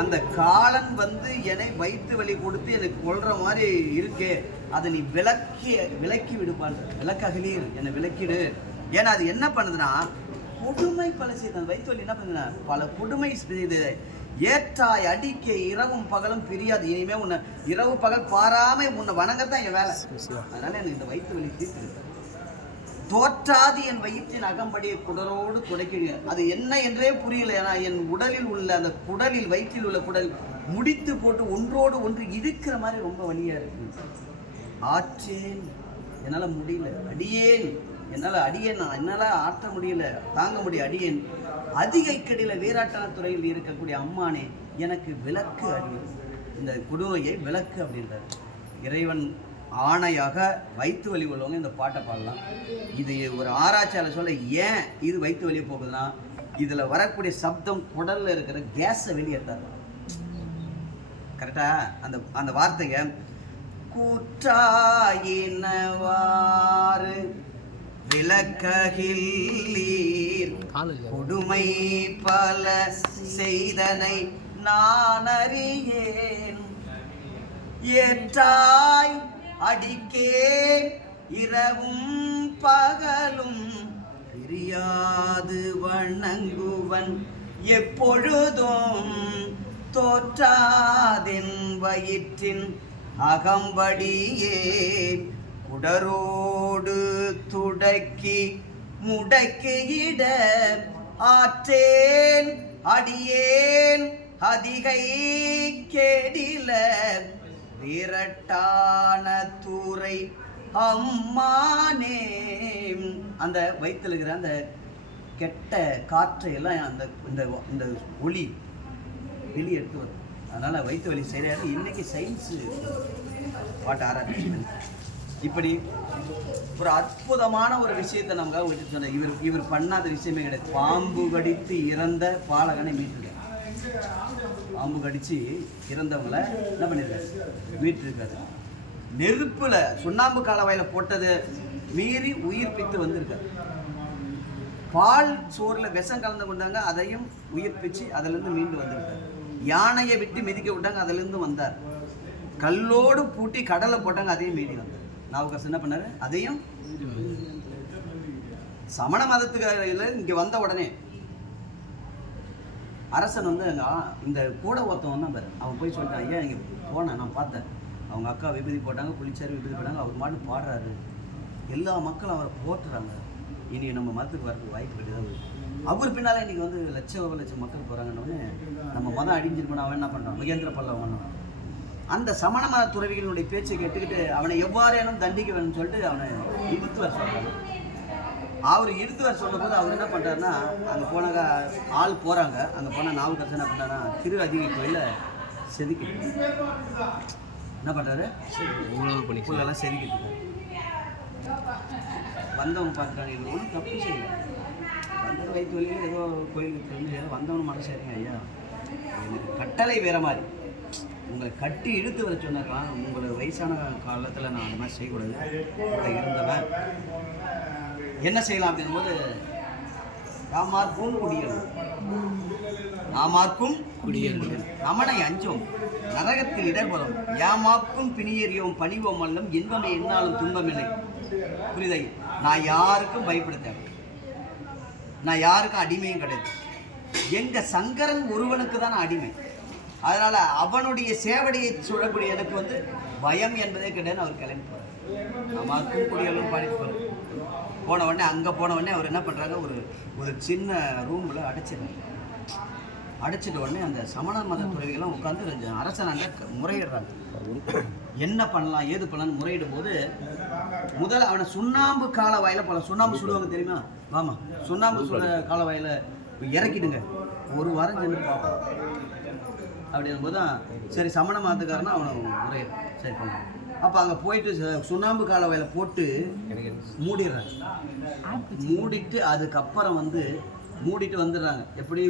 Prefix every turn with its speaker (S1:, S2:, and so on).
S1: அந்த காலன் வந்து என்னை வைத்து வழி கொடுத்து எனக்கு கொல்ற மாதிரி இருக்கே அதை நீ விலக்கி விலக்கி விடுப்பான் விலக்ககலீர் என்னை விலக்கிடு ஏன்னா அது என்ன பண்ணுதுன்னா கொடுமை பல செய்து அந்த வயிற்று வலி என்ன பண்ணுதுன்னா பல கொடுமை செய்து ஏற்றாய் அடிக்க இரவும் பகலும் பிரியாது. இனிமே உன்னை இரவு பகல் பாராம உன்னை வணங்கத்தான் என் வேலை. அதனால எனக்கு இந்த வயிற்று வலி தீர்த்து தோற்றாது என் வயிற்றின் அகம்படியை குடலோடு துடைக்கிறீர்கள் அது என்ன என்றே புரியல. ஏன்னா என் உடலில் உள்ள அந்த குடலில் வயிற்றில் உள்ள குடல் முடித்து போட்டு ஒன்றோடு ஒன்று இழுக்கிற மாதிரி ரொம்ப வழியாக இருக்கு. ஆற்றேன். என்னால் முடியல. அடியேன். என்னால் அடியேன். நான் என்னால் ஆற்ற முடியல. தாங்க முடியும் அடியேன். அதிகைக்கடியில் வீராட்டன துறையில் இருக்கக்கூடிய அம்மானே எனக்கு விளக்கு அடியேன் இந்த குடுமையை விளக்கு அப்படின்றார். இறைவன் ஆணையாக வயிற்று வலி உள்ளவங்க இந்த பாட்டை பாடலாம். இது ஒரு ஆராய்ச்சியாளர் சொல்ல ஏன் இது வயிற்று வலி போகுதுன்னா இதில் வரக்கூடிய சப்தம் குடலில் இருக்கிற கேஸை வெளியேற்றாரு கரெக்டா? அந்த அந்த வார்த்தைங்க கூற்றாயினவாறு விளக்ககில்லீர் கொடுமை பல செய்தனை நான் அறியேன் ஏற்றாய் அடிக்கே இரவும் பகலும் பிரியாது வணங்குவன். எப்பொழுதும் தோற்றாதென் வயிற்றின் அகம்படியே. குடரோடு துடக்கி முடக்கியிட ஆற்றேன். அடியேன் அதிகை கேடில. விரட்டான தூரை அம்மானே அந்த வயிற்றில் இருக்கிற அந்த கெட்ட காற்றை எல்லாம் அந்த இந்த இந்த ஒளி வெளியே எடுத்து வரும். அதனால் வயிற்று வலி செய்கிறாரு இன்றைக்கி சயின்ஸு பாட்டு ஆராய்ச்சி இப்படி ஒரு அற்புதமான ஒரு விஷயத்தை நமக்காக விட்டு சொன்னேன். இவர் இவர் பண்ணாத விஷயமே கிடையாது. பாம்பு கடித்து இறந்த பாலகனை மீட்டுருக்கார் அம்பு கடிச்சு இறந்தவங்கள என்ன பண்ணியிருக்காரு மீட்டிருக்காரு. நெருப்புல சுண்ணாம்பு காலவாயில போட்டது மீறி உயிர்ப்பித்து வந்திருக்காரு. பால் சோறுல விஷம் கலந்து கொண்டாங்க அதையும் உயிர்ப்பிச்சு அதிலிருந்து மீண்டு வந்திருக்காரு. யானையை விட்டு மிதிக்க விட்டாங்க அதிலிருந்து வந்தார். கல்லோடு பூட்டி கடலை போட்டாங்க அதையும் மீறி வந்தார். நாவுக்கரசு என்ன பண்ணாரு? அதையும் சமண மதத்துக்கு இங்க வந்த உடனே அரசன் வந்து இந்த கூட ஒருத்தவன் தான் பாரு. அவன் போய் சொல்லிட்டான் ஐயா இங்கே போனேன் நான் பார்த்தேன். அவங்க அக்கா விபூதி போட்டாங்க குளிச்சாரு விபதி போட்டாங்க அவர் மாட்டு பாடுறாரு. எல்லா மக்களும் அவரை போட்டுறாங்க இனி நம்ம மதத்துக்கு வரதுக்கு வாய்ப்பு கிடையாது. அவர் பின்னால் இன்றைக்கி வந்து லட்ச லட்சம் மக்கள் போகிறாங்கன்னு நம்ம மதம் அடிஞ்சிருக்கணும் அவன் என்ன பண்ணுறான் மகேந்திர பல்லவன் பண்ணுவான் அந்த சமண மத துறவிகளுடைய பேச்சை கேட்டுக்கிட்டு அவனை எவ்வாறேனும் தண்டிக்க வேணும்னு சொல்லிட்டு அவனை இழுத்து வர அவர் இழுத்து வர சொன்னபோது அவர் என்ன பண்ணுறாருன்னா அங்கே போனாங்க ஆள் போகிறாங்க அங்கே போனால் நாவுக்கரசு என்ன பண்ணுறாருன்னா திரு அதிகை கோயிலில் செதுக்கிட்டு என்ன பண்ணுறாரு புல்லெல்லாம் செதுக்கிட்டு வந்தவங்க பார்க்குறாங்க இது ஒன்றும் தப்பு செய்யல. வந்த வயிற்று வழியில் ஏதோ கோயிலுக்கு வந்து ஏதோ வந்தவனு மனசு சரிங்க ஐயா. எனக்கு கட்டளை வேற மாதிரி. உங்களை கட்டி இழுத்து வர சொன்னாக்கலாம் உங்களை வயசான காலத்தில் நான் அந்த மாதிரி செய்யக்கூடாது. கூட இருந்தவன். என்ன செய்யலாம் அப்படிங்கும்போது யாமார்க்கும் குடியல். நாமார்க்கும்
S2: குடியல்.
S1: நமனை அஞ்சோம் நரகத்தில் இடர்படும் யாமாக்கும் பிணியறியோம் பணிவோம் அல்லம். இன்பமே என்னாலும் துன்பமில்லை. புரிதை நான் யாருக்கும் பயப்பட தேவை நான் யாருக்கும் அடிமையும் கிடையாது. எங்க சங்கரன் ஒருவனுக்கு தான் நான் அடிமை. அதனால அவனுடைய சேவடியை சுழக்கூடிய எனக்கு வந்து பயம் என்பதே கிடையாது. அவர் கிளம்பி போறார். நமக்கும் குடியலும் பாடிட்டு போறார் போன உடனே அங்கே போன உடனே அவர் என்ன பண்ணுறாங்க ஒரு ஒரு சின்ன ரூமில் அடைச்சிடுறாங்க அடைச்சிட்ட உடனே அந்த சமண மத துறவிகள்லாம் உட்காந்து கொஞ்சம் அரசனாங்க முறையிடுறாங்க. என்ன பண்ணலாம் ஏது பண்ணலாம்னு முறையிடும் போது முதல்ல அவனை சுண்ணாம்பு கால வாயில போல சுண்ணாம்பு சுடுவாங்க தெரியுமா? வாமா சுண்ணாம்பு சுட கால வாயில இறக்கிடுங்க. ஒரு வாரம் சென்று பார்ப்போம். அப்படின்னும் போது சரி சமண மதத்துக்காரனா அவனை முறையிடும் சரி பண்ணலாம் அப்போ அங்கே போயிட்டு சுண்ணாம்பு கால வாயில போட்டு மூடிடுறாங்க. மூடிட்டு அதுக்கப்புறம் வந்து மூடிட்டு வந்துடுறாங்க. எப்படி